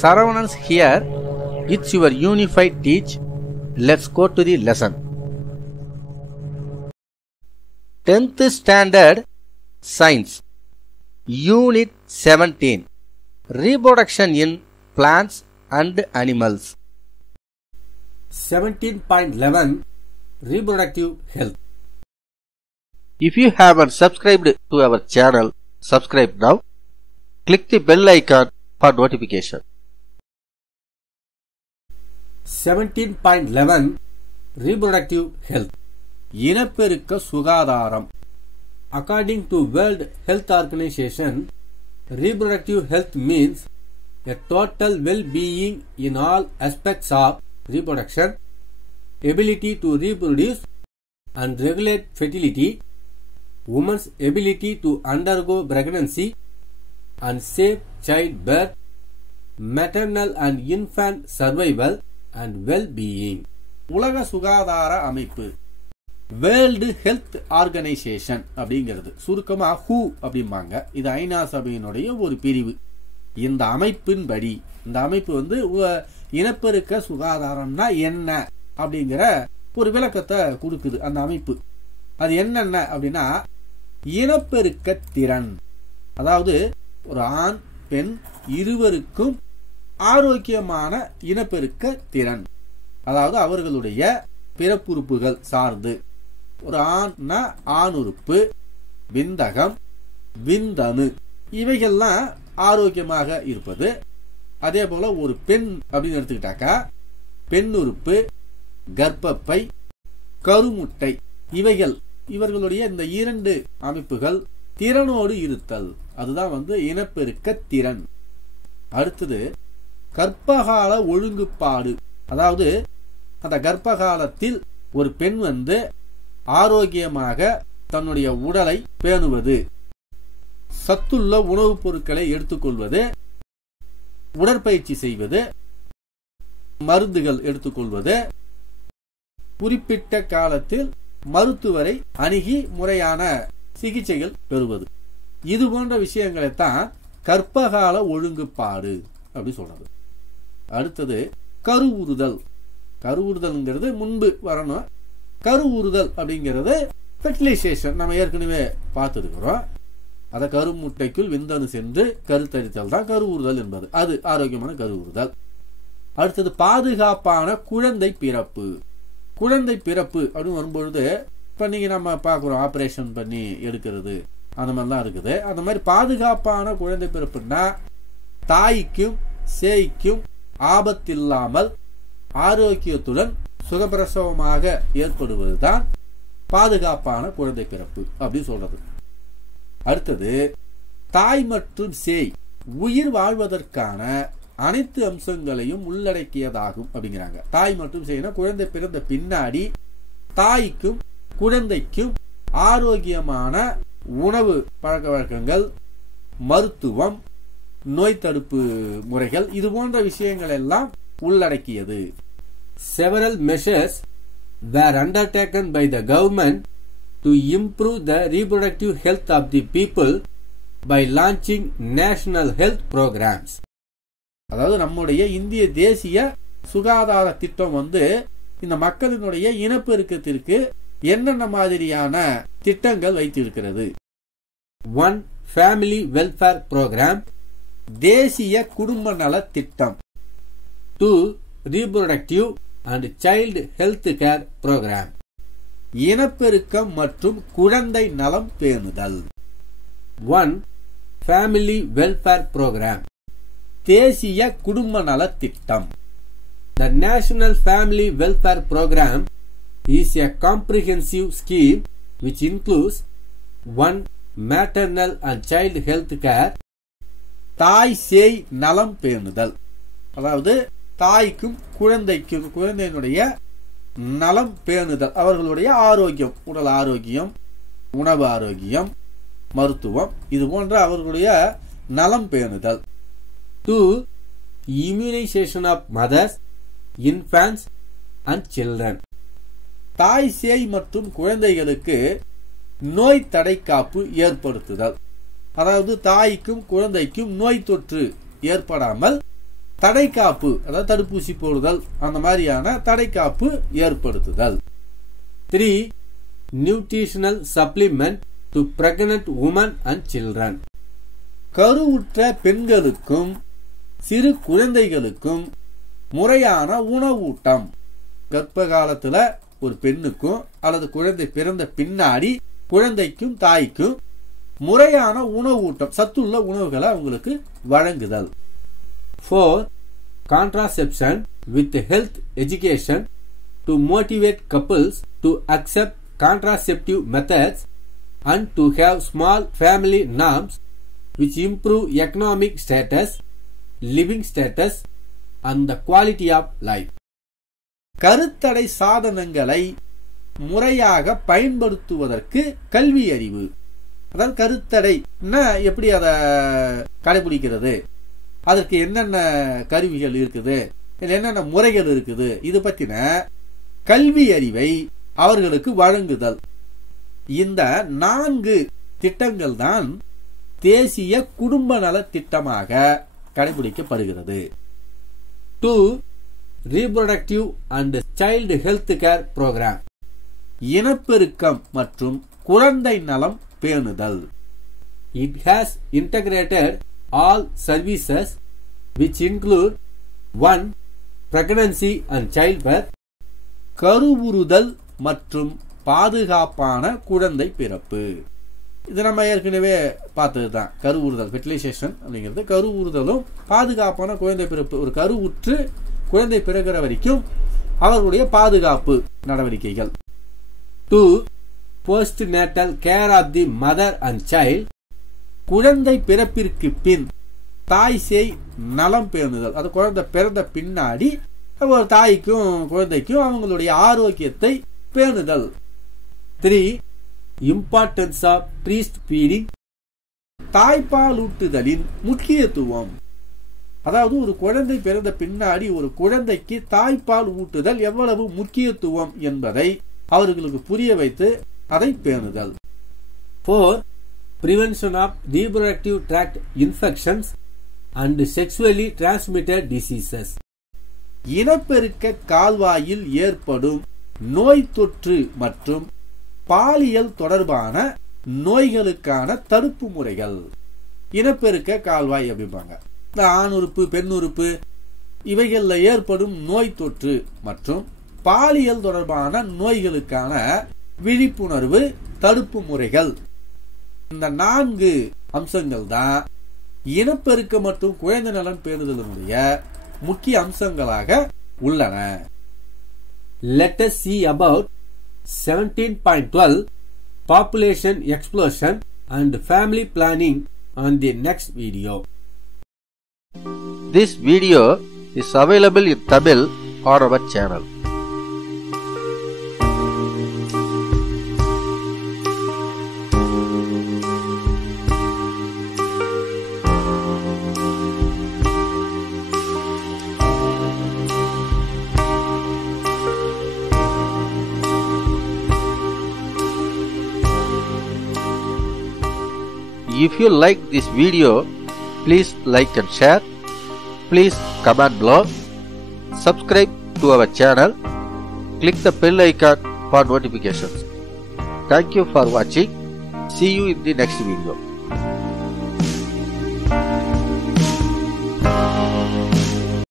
Saravanan here. It's your unified teach. Let's go to the lesson. 10th Standard Science Unit 17 Reproduction in Plants and Animals. 17.11 Reproductive Health. If you haven't subscribed to our channel, subscribe now. Click the bell icon for notification. 17.11 Reproductive Health. இனப்பெருக்க சுகாதாரம். According to World Health Organization, reproductive health means a total well-being in all aspects of reproduction, ability to reproduce and regulate fertility, woman's ability to undergo pregnancy and safe childbirth, maternal and infant survival and well-being. உலக சுகாதார அமைப்பு world health organisation அப்படிங்கிறது சுருக்கமா who அப்படிம்பாங்க. இது ஐநா சபையினுடைய ஒரு பிரிவு. இந்த அமைப்பின்படி இந்த அமைப்பு இனப்பெருக்க சுகாதாரம்னா என்ன அப்படிங்கிற ஒரு விளக்கத்தை கொடுக்குது. அந்த அமைப்பு அது என்னென்ன அப்படின்னா, இனப்பெருக்க திறன், அதாவது ஒரு ஆண் பெண் இருவருக்கும் ஆரோக்கியமான இனப்பெருக்க திறன், அதாவது அவர்களுடைய பிறப்புறுப்புகள் சார்ந்து ஒரு ஆண்னா ஆண் உறுப்பு, விந்தகம், விந்தணு இவைகள்லாம் ஆரோக்கியமாக இருப்பது. அதே போல ஒரு பெண் அப்படின்னு எடுத்துக்கிட்டாக்கா பெண் உறுப்பு, கர்ப்பப்பை, கருமுட்டை இவர்களுடைய இந்த இரண்டு அமைப்புகள் திறனோடு இருத்தல், அதுதான் இனப்பெருக்க திறன். அடுத்தது கர்ப்பகால ஒழுங்குப்பாடு, அதாவது அந்த கர்ப்பகாலத்தில் ஒரு பெண் ஆரோக்கியமாக தன்னுடைய உடலை பேணுவது, சத்துள்ள உணவுப் பொருட்களை எடுத்துக்கொள்வது, உடற்பயிற்சி செய்வது, மருந்துகள் எடுத்துக்கொள்வது, குறிப்பிட்ட காலத்தில் மருத்துவரை அணுகி முறையான சிகிச்சைகள் பெறுவது, இது போன்ற விஷயங்களைத்தான் கர்ப்பகால ஒழுங்குப்பாடு அப்படி சொல்றது. அடுத்தது கருவுறுதல். கருவுறுதல்ங்கிறது முன்பு வரணும். கருவுறுதல் அப்படிங்கிறது ஃபெர்டிலைசேஷன் நம்ம ஏற்கனவே பார்த்துருக்கிறோம். அத கருமுட்டைக்குள் விந்தணு சென்று கருத்தரித்தல் தான் கருவுறுதல் என்பது. அது ஆரோக்கியமான கருவுறுதல். அடுத்தது பாதுகாப்பான குழந்தை பிறப்பு. குழந்தை பிறப்பு அப்படின்னு வரும்பொழுது இப்ப நீங்க நம்ம பார்க்கிறோம் ஆபரேஷன் பண்ணி எடுக்கிறது அந்த மாதிரிலாம் இருக்குது. அந்த மாதிரி பாதுகாப்பான குழந்தை பிறப்புன்னா தாய்க்கும் சேய்க்கும் ஆபத்தில்லாமல் ஆரோக்கியத்துடன் சுகப்பிரசவமாக ஏற்படுவதுதான் பாதுகாப்பான குழந்தை பிறப்பு அப்படி சொல்றது. அடுத்தது தாய் மற்றும் சேய் உயிர் வாழ்வதற்கான அனைத்து அம்சங்களையும் உள்ளடக்கியதாகும் அப்படிங்கிறாங்க. தாய் மற்றும் சேய்னா குழந்தை பிறந்த பின்னாடி தாய்க்கும் குழந்தைக்கும் ஆரோக்கியமான உணவு பழக்க வழக்கங்கள், மருத்துவம், நோய் தடுப்பு முறைகள் இது போன்ற விஷயங்கள் எல்லாம் உள்ளடக்கியது. Several measures were undertaken by the government to improve the reproductive health of the people by launching national health programs. அதாவது நம்முடைய இந்திய தேசிய சுகாதார திட்டம் இந்த மக்களினுடைய இனப்பெருக்கத்திற்கு என்னென்ன மாதிரியான திட்டங்கள் வைத்திருக்கிறது. 1. Family Welfare Program, தேசிய குடும்ப நல திட்டம். 2. Reproductive and Child Health Care Program, இனப்பெருக்கம் மற்றும் குழந்தை நலம் பேணுதல். 1. Family Welfare Program, தேசிய குடும்ப நல திட்டம். The National Family Welfare Program is a comprehensive scheme which includes 1. Maternal and child health care, தாய் சேய் நலம் பேணுதல், அதாவது தாய்க்கும் குழந்தைக்கும் குழந்தையினுடைய நலம் பேணுதல், அவர்களுடைய ஆரோக்கியம், உடல் ஆரோக்கியம், உணவு ஆரோக்கியம், மருத்துவம் இது போன்ற அவர்களுடைய நலம் பேணுதல். 2. Immunization of mothers, infants and children, தாய் சேய் மற்றும் குழந்தைகளுக்கு நோய் தடைக்காப்பு ஏற்படுத்துதல், அதாவது தாய்க்கும் குழந்தைக்கும் நோய் தொற்று ஏற்படாமல் தடைக்காப்பு, அதாவது தடுப்பூசி போடுதல், அந்த மாதிரியான தடைக்காப்பு ஏற்படுத்துதல். 3. Nutritional supplement to pregnant women and children. கருவுற்ற பெண்களுக்கும் சிறு குழந்தைகளுக்கும் முறையான உணவூட்டம். கர்ப்ப காலத்துல ஒரு பெண்ணுக்கும் அல்லது குழந்தை பிறந்த பின்னாடி குழந்தைக்கும் தாய்க்கும் முறையான உணவூட்டம், சத்துள்ள உணவுகளை அவங்களுக்கு வழங்குதல். 4. Contraception with health education to motivate couples to accept contraceptive methods and to have small family norms which improve economic status, living status and the quality of life. கருத்தடை சாதனங்களை முறையாக பயன்படுத்துவதற்கு கல்வி அறிவு. அதாவது கருத்தடை எப்படி அதை கடைபிடிக்கிறது, அதற்கு என்னென்ன கருவிகள் இருக்குது, என்னென்ன முறைகள் இருக்குது, இது பத்தின கல்வி அறிவை அவர்களுக்கு வழங்குதல். இந்த 4 திட்டங்கள் தான் தேசிய குடும்ப நல திட்டமாக கடைபிடிக்கப்படுகிறது. 2. Reproductive and Child Health Care Program. இனப்பெருக்கம் மற்றும் குழந்தை நலம் பேணுதல். It has integrated all services which include 1. Pregnancy and childbirth. கருவுறுதல் மற்றும் பாதுகாப்பான குழந்தை பிறப்பு. இது நம்ம ஏற்கனவே பார்த்ததுதான். கருவுறுதல், ஃபெர்டிலைசேஷன் அப்படிங்கிறது கருவுறுதலும் பாதுகாப்பான குழந்தை பிறப்பு. ஒரு கருவுற்று குழந்தை பிறக்கிற வரைக்கும் அவர்களுடைய பாதுகாப்பு நடவடிக்கைகள். 2. Postnatal care of the mother and child. குழந்தை பிறப்பிற்கு பின் தாய் சேய் நலம் பேணுதல். அது குழந்தை பிறந்த பின்னாடி ஒரு தாய்க்கும் குழந்தைக்கும் அவங்களுடைய ஆரோக்கியத்தை பேணுதல். 3. Importance of breast feeding. தாய்ப்பாலூட்டுதலின் முக்கியத்துவம். அதாவது ஒரு குழந்தை பிறந்த பின்னாடி ஒரு குழந்தைக்கு தாய்ப்பால் ஊட்டுதல் எவ்வளவு முக்கியத்துவம் என்பதை அவர்களுக்கு புரிய வைத்து அதை பேணுதல். 4. Prevention of reproductive tract infections and sexually transmitted diseases. இனப்பெருக்க கால்வாயில் ஏற்படும் நோய் தொற்று மற்றும் பாலியல் தொடர்பான நோய்களுக்கான தடுப்பு முறைகள். இனப்பெருக்க கால்வாய் அப்படிம்பாங்க. இந்த ஆண் உறுப்பு, பெண் உறுப்பு இவைகளில் ஏற்படும் நோய் தொற்று மற்றும் பாலியல் தொடர்பான நோய்களுக்கான விழிப்புணர்வு தடுப்பு முறைகள். இந்த 4 அம்சங்கள் தான் இனப்பெருக்க மற்றும் குழந்தை நலன் பேணுதலினுடைய முக்கிய அம்சங்களாக உள்ளன. Let us see about 17.12 population explosion and family planning on the next video. This video is available in Tamil on our channel. If you like this video, please like and share. Please comment below. Subscribe to our channel. Click the bell icon for notifications. Thank you for watching. See you in the next video.